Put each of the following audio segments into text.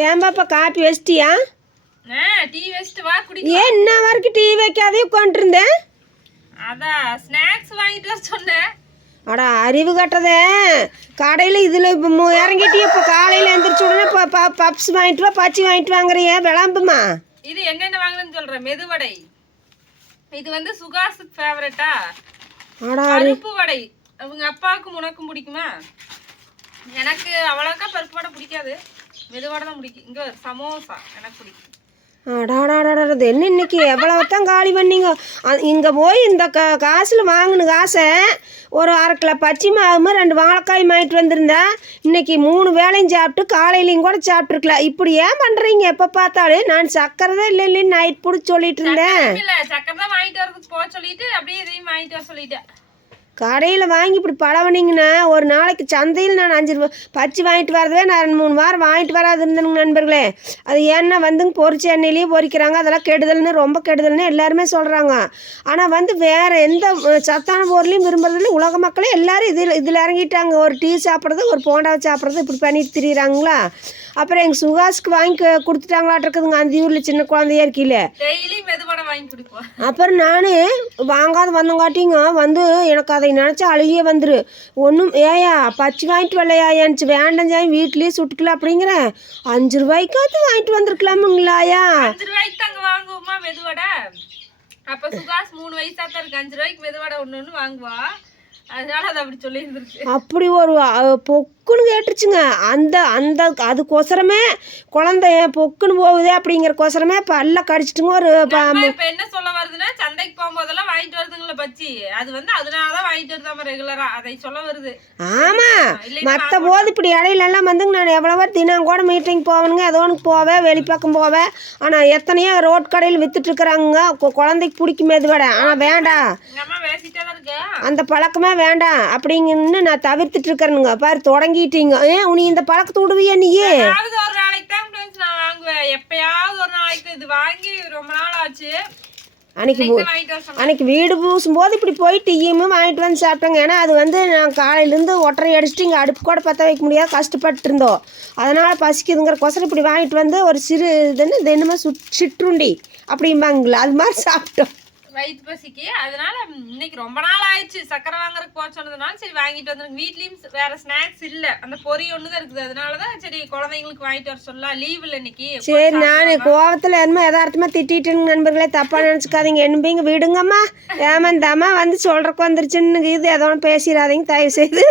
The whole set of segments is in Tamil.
ஏன் பாப்பா காப்பி வச்சிட்டியா? டீ வச்சிட்டு வா குடி. ஏன் இன்ன வரைக்கும் டீ வைக்காதே உட்காந்துருந்தேன்? அதான் ஸ்நாக்ஸ் வாங்கிட்டு வர சொன்னேன். அடா அறிவு கட்டதே, கடையில் இதில் இப்போ இறங்கிட்டு இப்போ காலையில் எழுந்திரிச்சு உடனே பப்ஸ் வாங்கிட்டு வா, பச்சி வாங்கிட்டு வாங்குறிய விளம்புமா? இது என்னென்ன வாங்கணும்னு சொல்கிறேன். மெதுவடை, இது வந்து சுகாஸுக்கு ஃபேவரட்டா. பருப்பு வடை அவங்க அப்பாவுக்கும் உனக்கும் பிடிக்குமா? எனக்கு அவ்வளோக்கா பருப்பு வடை பிடிக்காது, மெதுவடை தான் பிடிக்கும். இங்கே சமோசா எனக்கு பிடிக்கும். அடாடாடாடாது என்ன இன்னைக்கு எவ்வளவுத்தான் காலி பண்ணீங்க? இங்கே போய் இந்த காசில் வாங்கின காசை ஒரு 1/2 கிலோ பச்சை மாவு 2 வாழைக்காய் வாங்கிட்டு வந்திருந்தேன். இன்னைக்கு 3 வேளையும் சாப்பிட்டு காலையிலையும் கூட சாப்பிட்ருக்கலாம். இப்படி ஏன் பண்ணுறீங்க? எப்போ பார்த்தாலும் நான் சக்கரை தான் இல்லைன்னு நைட் பிடிச்சி சொல்லிட்டு இருந்தேன். இல்லை சக்கரை தான் வாங்கிட்டு வரதுக்கு போக சொல்லிட்டு அப்படியே இதையும் வாங்கிட்டு வர சொல்லிட்டேன். கடையில் வாங்கி இப்படி பழவனிங்கன்னா ஒரு நாளைக்கு சந்தையில் நான் 5 ரூபா பச்சி வாங்கிட்டு வரதே நான் 2-3 வாரம் வாங்கிட்டு வராது இருந்தேனுங்க நண்பர்களே. அது ஏன்னா வந்துங்க பொரிச்ச எண்ணெயிலேயே பொரிக்கிறாங்க, அதெல்லாம் கெடுதல்னு ரொம்ப கெடுதல்னு எல்லாருமே சொல்கிறாங்க. ஆனால் வந்து வேறு எந்த சத்தான பொருளையும் விரும்புறதில்ல உலக மக்களே. எல்லோரும் இதில் இறங்கிட்டாங்க. ஒரு டீ சாப்பிட்றது, ஒரு போண்டாவை சாப்பிட்றது, இப்படி பண்ணிட்டு திரியிறாங்களா. அப்புறம் எங்கள் சுகாஸுக்கு வாங்கி கொடுத்துட்டாங்களாட்டு இருக்குதுங்க, அந்த ஊரில் சின்ன குழந்தையா இருக்கீல. அப்புறம் நான் வாங்காத வந்தங்காட்டிங்க வந்து எனக்கு அதை நினச்சா அழுகிய வந்துரு. ஒன்றும் ஏயா பச்சை வாங்கிட்டு வரலையா ஏன்ச்சு வேண்டாம் ஜாய் வீட்லேயே சுட்டுக்கலாம் அப்படிங்கிறேன். 5 ரூபாய்க்காவது வாங்கிட்டு வந்திருக்கலாமுங்களாயா? 5 ரூபாய்க்கு தாங்க வாங்குவோமா மெதுவடை? அப்போ சுகாஸ் 3 வயசா தான் இருக்கு. 5 ரூபாய்க்கு மெதுவடை ஒன்று வாங்குவா, அதனால அது அப்படி சொல்லி இருந்துருக்கு. அப்படி ஒரு பொக்குன்னு கேட்டுருச்சுங்க. அந்த அதுக்கொசரமே குழந்தை பொக்குன்னு போகுதே அப்படிங்கிறக்கொசரமே பல்ல கடிச்சிட்டுங்க. ஒரு இப்போ என்ன சொல்ல வருதுன்னா, சந்தைக்கு போகும்போதெல்லாம் வாங்கிட்டு வருதுங்களா பச்சி, அது வந்து அதனாலதான் வாங்கிட்டு வருதாம ரெகுலரா, அதை சொல்ல வருது. ஆமா, மற்ற போது இப்படி இடையிலெல்லாம் வந்துங்க நான் எவ்வளவோ தினம் கூட மீட்டிங் போவேனுங்க, ஏதோ ஒன்று போவேன், வெளிப்பக்கம் போவேன். ஆனால் எத்தனையோ ரோட் கடையில் வித்துட்டு இருக்கிறாங்க குழந்தைக்கு பிடிக்கும் மெதுவடை. ஆனால் வேண்டாம், அந்த பழக்கமே வேண்டாம் அப்படிங்கன்னு நான் தவிர்த்துட்டு இருக்கிறேனுங்க. பாரு தொடங்கிட்டீங்க. உனி இந்த பழக்கத்தை விடுவியா? நீயே ஒரு நாளைக்கு தான் நான் வாங்குவேன், எப்பயாவது ஒரு நாளைக்கு. இது வாங்கி ரொம்ப நாள் ஆச்சு. அன்னைக்கு வீடு பூசும் போது இப்படி போய் டீயும் வாங்கிட்டு வந்து சாப்பிட்டோங்க. ஏன்னா அது வந்து நான் காலையிலேருந்து ஒட்டரை அடிச்சுட்டு இங்கே அடுப்பு கூட பற்ற வைக்க முடியாது, கஷ்டப்பட்டு இருந்தோம். அதனால் பசிக்குதுங்கிறக்கொசரம் இப்படி வாங்கிட்டு வந்து ஒரு சிறு இதுன்னு தினமும் சிற்றுண்டி அப்படிம்பாங்களா, அது மாதிரி சாப்பிட்டோம் வயிற்று பசிக்கு. அதனால இன்னைக்கு ரொம்ப நாள் ஆயிடுச்சு சக்கரை வாங்குறதுக்கு போக சொன்னதுனால சரி வாங்கிட்டு வந்துருங்க. வீட்லேயும் வேற ஸ்நாக்ஸ் இல்லை, அந்த பொரி ஒன்று தான் இருக்குது. அதனாலதான் சரி குழந்தைங்களுக்கு வாங்கிட்டு வர சொல்லலாம், லீவ் இல்லை இன்னைக்கு. சரி நான் கோவத்தில் என்னமோ யதார்த்தமா திட்டிட்டுங்க நண்பர்களே, தப்பா நினச்சிக்காதீங்க. என்னப்பீங்க விடுங்கம்மா, ஏமாந்தாம்மா வந்து சொல்றக்கு வந்துருச்சுன்னு இது ஏதோ பேசிடாதீங்க தயவு செய்து.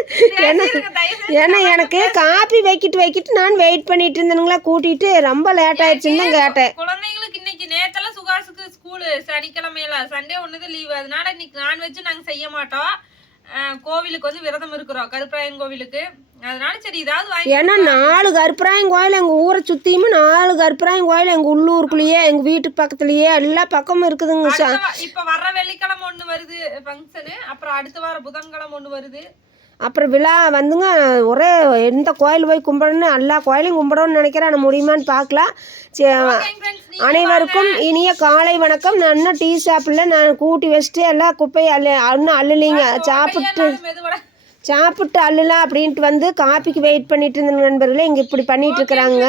ஏன்னா எனக்கு காப்பி வைக்கிட்டு நான் வெயிட் பண்ணிட்டு இருந்தேனுங்களா, கூட்டிட்டு ரொம்ப லேட் ஆயிடுச்சுன்னு தான் கேட்டேன். குழந்தைங்களுக்கு இன்னைக்கு நேத்தெல்லாம் சுகாசுக்கு ஸ்கூலு, சனிக்கிழமையில சண்டே ஒண்ணுதான் லீவு. அதனால இன்னைக்கு நான்வெஜ் நாங்க செய்ய மாட்டோம். கோவிலுக்கு வந்து விரதம் இருக்கிறோம், கருப்பராயன் கோவிலுக்கு. அதனால சரி இதாவது ஏன்னா 4 கருப்பராயன் கோயில் எங்கள் ஊரை சுற்றியுமே 4 கருப்பராயன் கோயில் எங்கள் உள்ளூருக்குள்ளேயே எங்கள் வீட்டுக்கு பக்கத்துலேயே எல்லா பக்கமும் இருக்குதுங்க. இப்போ வர்ற வெள்ளிக்கிழமை ஒன்று வருது ஃபங்க்ஷனு, அப்புறம் அடுத்த வாரம் புதன்கிழமை ஒன்று வருது. அப்புறம் விழா வந்துங்க. ஒரே எந்த கோயில் போய் கும்பிடணும், எல்லா கோயிலையும் கும்பிடணும்னு நினைக்கிறேன். ஆனால் முடியுமான்னு பார்க்கலாம். அனைவருக்கும் இனிய காலை வணக்கம். நான் இன்னும் டீ சாப்பிடல, நான் கூட்டி வச்சுட்டு எல்லாம் குப்பையை இன்னும் அள்ளலிங்க. சாப்பிட்டு அள்ளலாம் அப்படின்ட்டு வந்து காப்பிக்கு வெயிட் பண்ணிட்டு இருந்த நண்பர்களே இங்கே இப்படி பண்ணிட்டு இருக்கிறாங்க.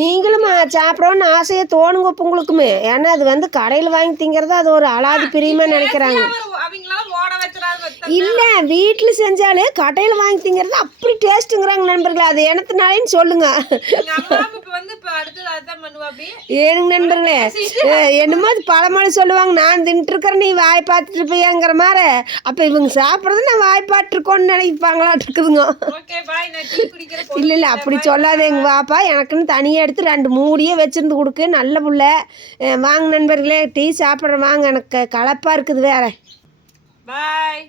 நீங்களும் சாப்பிடணும்னு ஆசையை தோணுங்க உங்களுக்குமே. ஏன்னா அது வந்து கடையில் வாங்கி திங்கிறது அது ஒரு அலாதி பிரியமா நினைக்கிறாங்க. இல்லை வீட்டில் செஞ்சாலே கடையில் வாங்கி திங்கிறது அப்படி டேஸ்ட்டுங்கிறாங்க நண்பர்களே. அது எனத்துனாலேன்னு சொல்லுங்க. ஏனுங்க நண்பர்களே, என்னமோ பழமொழி சொல்லுவாங்க, நான் தின்ட்டு இருக்கிறேன் நீ வாய் பார்த்துட்டு இருப்பியாங்கிற மாதிரி. அப்போ இவங்க சாப்பிட்றது நான் வாய் பார்த்துருக்கோன்னு நினைப்பாங்களாட்டு இருக்குதுங்க. இல்லை அப்படி சொல்லாத எங்க வாப்பா, எனக்குன்னு தனியாக எடுத்து 2 மூடியே வச்சிருந்து கொடுக்கு, நல்ல புள்ள. வாங்க நண்பர்களே டீ சாப்பிட்றேன் வாங்க, எனக்கு கலப்பாக இருக்குது வேற. பாய்.